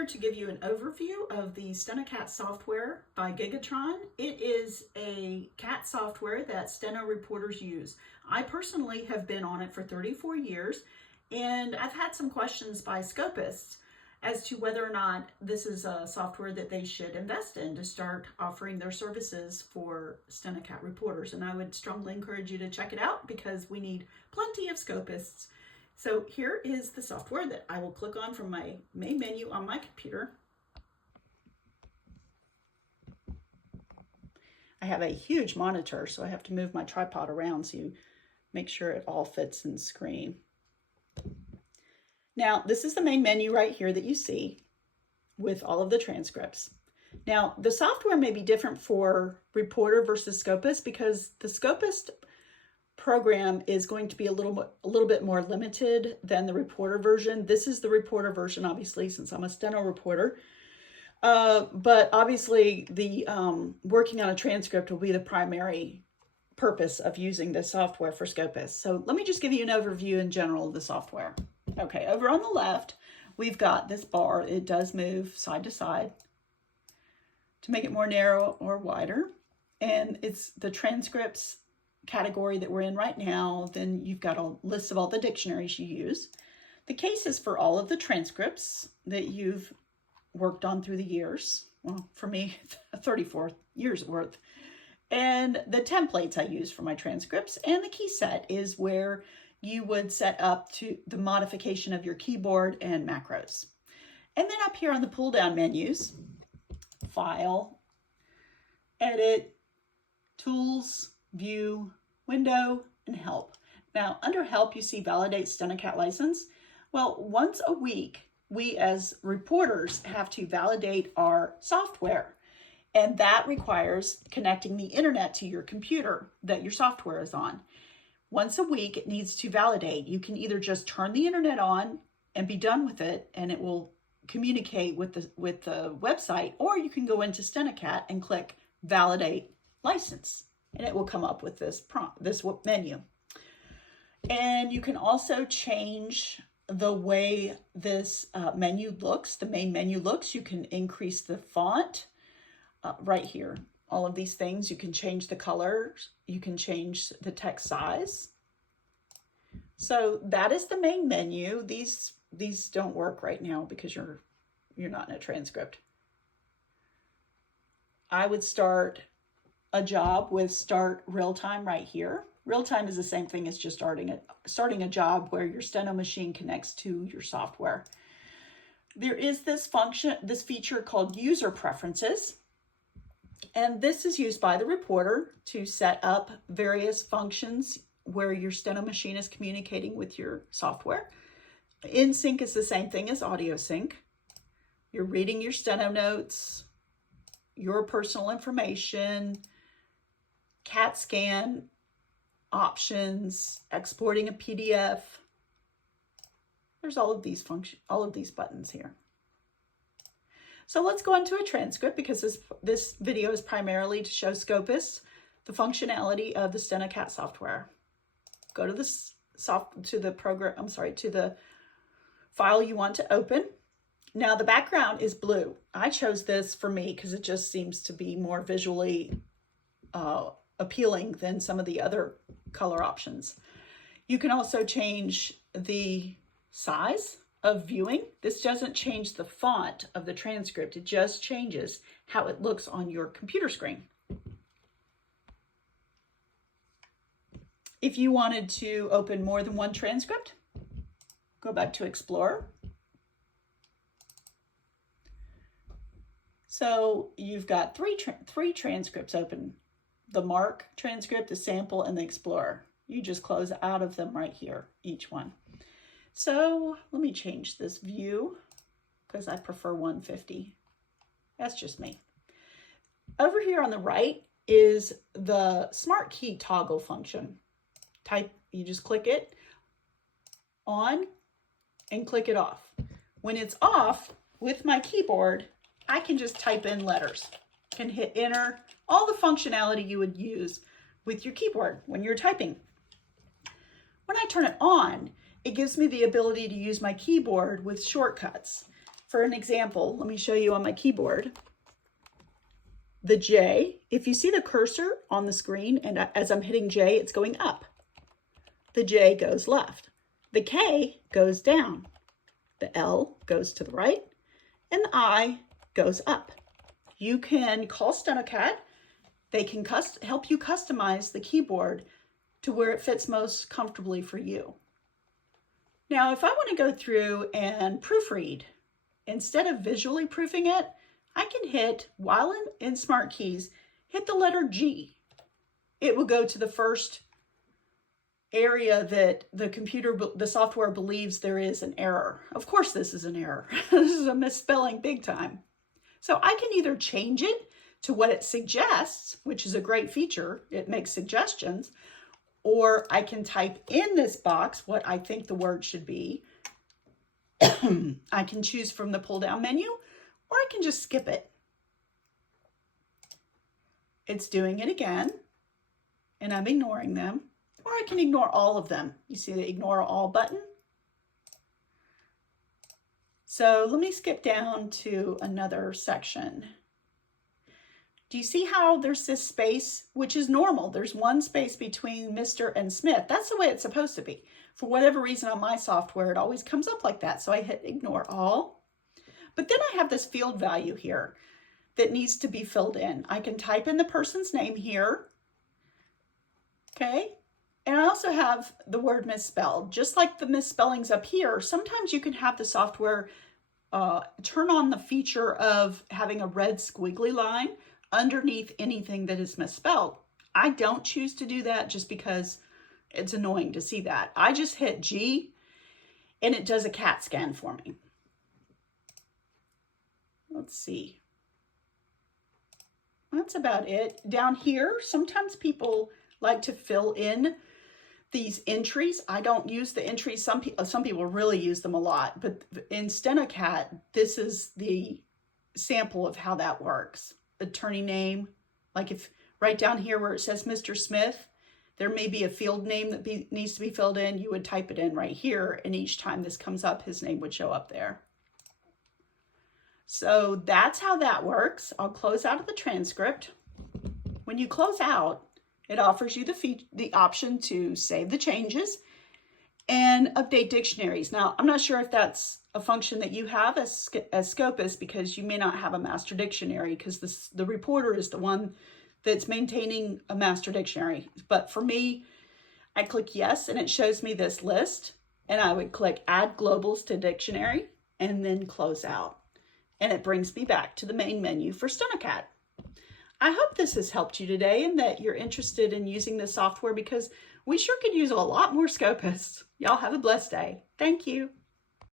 here to give you an overview of the Stenocat software by Gigatron. It is a CAT software that steno reporters use. I personally have been on it for 34 years, and I've had some questions by scopists as to whether or not this is a software that they should invest in to start offering their services for Stenocat reporters. And I would strongly encourage you to check it out because we need plenty of scopists. So here is the software that I will click on from my main menu on my computer. I have a huge monitor, so I have to move my tripod around so you make sure it all fits in the screen. Now, this is the main menu right here that you see with all of the transcripts. Now, the software may be different for reporter versus scopist because the scopist program is going to be a little bit more limited than the reporter version. This is the reporter version, obviously, since I'm a steno reporter. But obviously, the working on a transcript will be the primary purpose of using this software for scopists. So let me just give you an overview in general of the software. Okay, over on the left, we've got this bar. It does move side to side to make it more narrow or wider. And it's the transcripts category that we're in right now. Then you've got a list of all the dictionaries you use. The case is for all of the transcripts that you've worked on through the years. Well, for me, 34 years worth. And the templates I use for my transcripts. And the key set is where you would set up to the modification of your keyboard and macros. And then up here on the pull down menus, File, Edit, Tools, View, Window, and Help. Now, under Help, you see Validate Stenocat License. Well, once a week, we as reporters have to validate our software. And that requires connecting the internet to your computer that your software is on. Once a week, it needs to validate. You can either just turn the internet on and be done with it, and it will communicate with the website, or you can go into Stenocat and click Validate License, and it will come up with this menu. And you can also change the way this menu looks, the main menu looks. You can increase the font right here. All of these things, you can change the colors, you can change the text size. So that is the main menu. These don't work right now because you're not in a transcript. I would start a job with Start Real Time right here. Real time is the same thing as just starting a job where your steno machine connects to your software. There is this feature called User Preferences. And this is used by the reporter to set up various functions where your steno machine is communicating with your software. In sync is the same thing as audio sync. You're reading your steno notes, your personal information, CAT scan options, exporting a PDF. There's all of these buttons here. So let's go into a transcript because this video is primarily to show scopists the functionality of the Stenocat software. Go to the file you want to open. Now the background is blue. I chose this for me because it just seems to be more visually appealing than some of the other color options. You can also change the size of viewing. This doesn't change the font of the transcript. It just changes how it looks on your computer screen. If you wanted to open more than one transcript, go back to Explorer. So you've got three transcripts open: the Mark transcript, the Sample, and the Explorer. You just close out of them right here, each one. So let me change this view because I prefer 150. That's just me. Over here on the right is the Smart Key toggle function. You just click it on and click it off. When it's off with my keyboard, I can just type in letters. I can hit enter, all the functionality you would use with your keyboard when you're typing. When I turn it on, it gives me the ability to use my keyboard with shortcuts. For an example, let me show you on my keyboard. The J, if you see the cursor on the screen and as I'm hitting J, it's going up. The J goes left. The K goes down. The L goes to the right, and the I goes up. You can call Stenocat. They can help you customize the keyboard to where it fits most comfortably for you. Now, if I want to go through and proofread, instead of visually proofing it, I can hit, while in Smart Keys, hit the letter G. It will go to the first area that the software believes there is an error. Of course, this is an error. This is a misspelling big time. So I can either change it to what it suggests, which is a great feature. It makes suggestions. Or I can type in this box what I think the word should be. I can choose from the pull-down menu, or I can just skip it. It's doing it again, and I'm ignoring them. Or I can ignore all of them. You see the ignore all button? So let me skip down to another section. Do you see how there's this space, which is normal? There's one space between Mr. and Smith. That's the way it's supposed to be. For whatever reason on my software, it always comes up like that. So I hit ignore all. But then I have this field value here that needs to be filled in. I can type in the person's name here. Okay. And I also have the word misspelled. Just like the misspellings up here, sometimes you can have the software turn on the feature of having a red squiggly line underneath anything that is misspelled. I don't choose to do that just because it's annoying to see that. I just hit G and it does a CAT scan for me. Let's see. That's about it. Down here, sometimes people like to fill in these entries. I don't use the entries. Some people really use them a lot, but in Stenocat, this is the sample of how that works. Attorney name, like if right down here where it says Mr. Smith, there may be a field name that needs to be filled in. You would type it in right here, and each time this comes up, his name would show up there. So that's how that works. I'll close out of the transcript. When you close out, it offers you the option to save the changes and update dictionaries. Now, I'm not sure if that's a function that you have as scopists, because you may not have a master dictionary, because the reporter is the one that's maintaining a master dictionary. But for me, I click yes, and it shows me this list, and I would click add globals to dictionary and then close out. And it brings me back to the main menu for Stenocat. I hope this has helped you today and that you're interested in using this software, because we sure could use a lot more scopists. Y'all have a blessed day. Thank you.